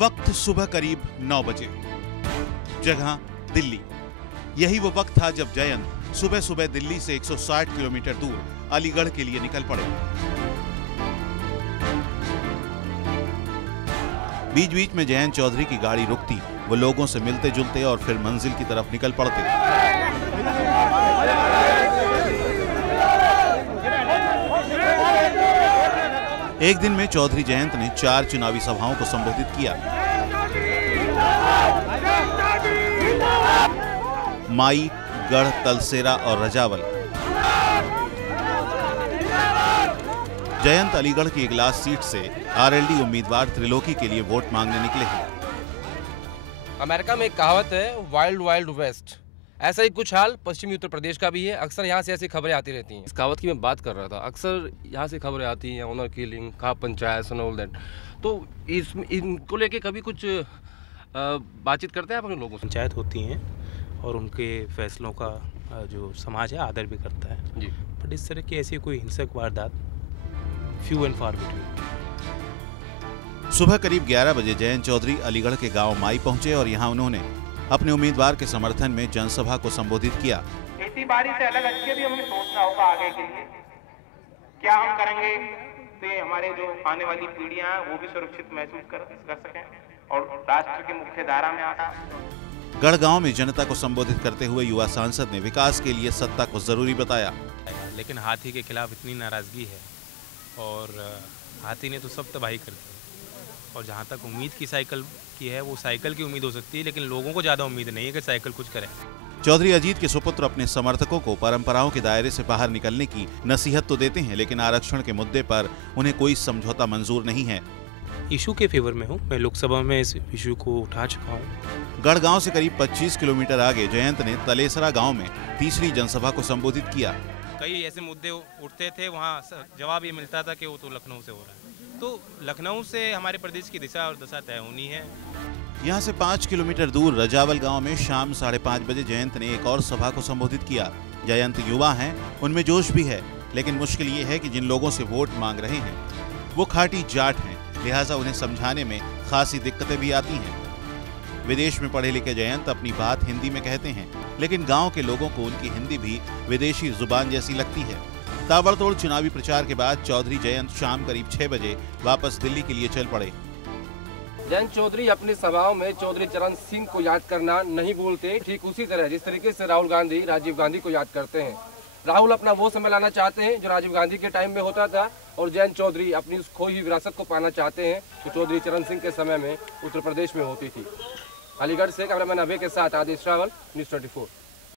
वक्त सुबह करीब 9 बजे, जगह दिल्ली। यही वो वक्त था जब जयंत सुबह सुबह दिल्ली से 160 किलोमीटर दूर अलीगढ़ के लिए निकल पड़े। बीच बीच में जयंत चौधरी की गाड़ी रुकती, वो लोगों से मिलते जुलते और फिर मंजिल की तरफ निकल पड़ते। एक दिन में चौधरी जयंत ने 4 चुनावी सभाओं को संबोधित किया। माई, गढ़, तलसेरा और रजावल। जयंत अलीगढ़ की इगलास सीट से आरएलडी उम्मीदवार त्रिलोकी के लिए वोट मांगने निकले हैं। अमेरिका में एक कहावत है, वाइल्ड वाइल्ड वेस्ट। ऐसा ही कुछ हाल पश्चिमी उत्तर प्रदेश का भी है। अक्सर यहाँ से ऐसी खबरें आती रहती हैं। इस कहावत की मैं बात कर रहा था। अक्सर यहाँ से खबरें आती हैं, honour killing, khap panchayat and all that. तो इनको लेके कभी कुछ बातचीत करते हैं आप अपने लोगों से? पंचायत होती हैं और उनके फैसलों का जो समाज है आदर भी करता है जी। बट इस तरह की ऐसी कोई हिंसक वारदात फ्यू एंड फार बिटवीन। सुबह करीब 11 बजे जयंत चौधरी अलीगढ़ के गांव माई पहुंचे और यहां उन्होंने अपने उम्मीदवार के समर्थन में जनसभा को संबोधित किया। खेती बाड़ी से अलग हटके भी हमें सोचना होगा आगे के लिए क्या हम करेंगे तो हमारे जो आने वाली पीढ़ियां हैं वो भी सुरक्षित महसूस कर सकें और राष्ट्र की मुख्य धारा में आना। गढ़ गांव में जनता को संबोधित करते हुए युवा सांसद ने विकास के लिए सत्ता को जरूरी बताया। लेकिन हाथी के खिलाफ इतनी नाराजगी है और हाथी ने तो सब तबाही कर दी। और जहाँ तक उम्मीद की साइकिल की है, वो साइकिल की उम्मीद हो सकती है, लेकिन लोगों को ज्यादा उम्मीद नहीं है कि साइकिल कुछ करे। चौधरी अजीत के सुपुत्र अपने समर्थकों को परंपराओं के दायरे से बाहर निकलने की नसीहत तो देते हैं, लेकिन आरक्षण के मुद्दे पर उन्हें कोई समझौता मंजूर नहीं है। इशू के फेवर में हूँ मैं, लोकसभा में इस इशू को उठा चुका हूँ। गढ़ गांव से करीब 25 किलोमीटर आगे जयंत ने तलेसरा गांव में तीसरी जनसभा को संबोधित किया। कई ऐसे मुद्दे उठते थे, वहाँ जवाब ये मिलता था कि वो तो लखनऊ से हो रहा है। तो लखनऊ से हमारे प्रदेश की दिशा और दशा तय होनी है। यहाँ से 5 किलोमीटर दूर रजावल गांव में शाम 5:30 बजे जयंत ने एक और सभा को संबोधित किया। जयंत युवा हैं, उनमें जोश भी है, लेकिन मुश्किल ये है कि जिन लोगों से वोट मांग रहे हैं वो खाटी जाट हैं, लिहाजा उन्हें समझाने में खासी दिक्कतें भी आती हैं। विदेश में पढ़े लिखे जयंत अपनी बात हिंदी में कहते हैं, लेकिन गांव के लोगों को उनकी हिंदी भी विदेशी जुबान जैसी लगती है। ताबड़तोड़ चुनावी प्रचार के बाद चौधरी जयंत शाम करीब 6 बजे वापस दिल्ली के लिए चल पड़े। जयंत चौधरी अपनी सभाओं में चौधरी चरण सिंह को याद करना नहीं भूलते, ठीक उसी तरह जिस तरीके से राहुल गांधी राजीव गांधी को याद करते हैं। राहुल अपना वो समय लाना चाहते हैं जो राजीव गांधी के टाइम में होता था, और जयंत चौधरी अपनी उस खोई हुई विरासत को पाना चाहते हैं जो चौधरी चरण सिंह के समय में उत्तर प्रदेश में होती थी। अलीगढ़ से कैमरामैन अभय के साथ आदिश रावल, न्यूज़ 24।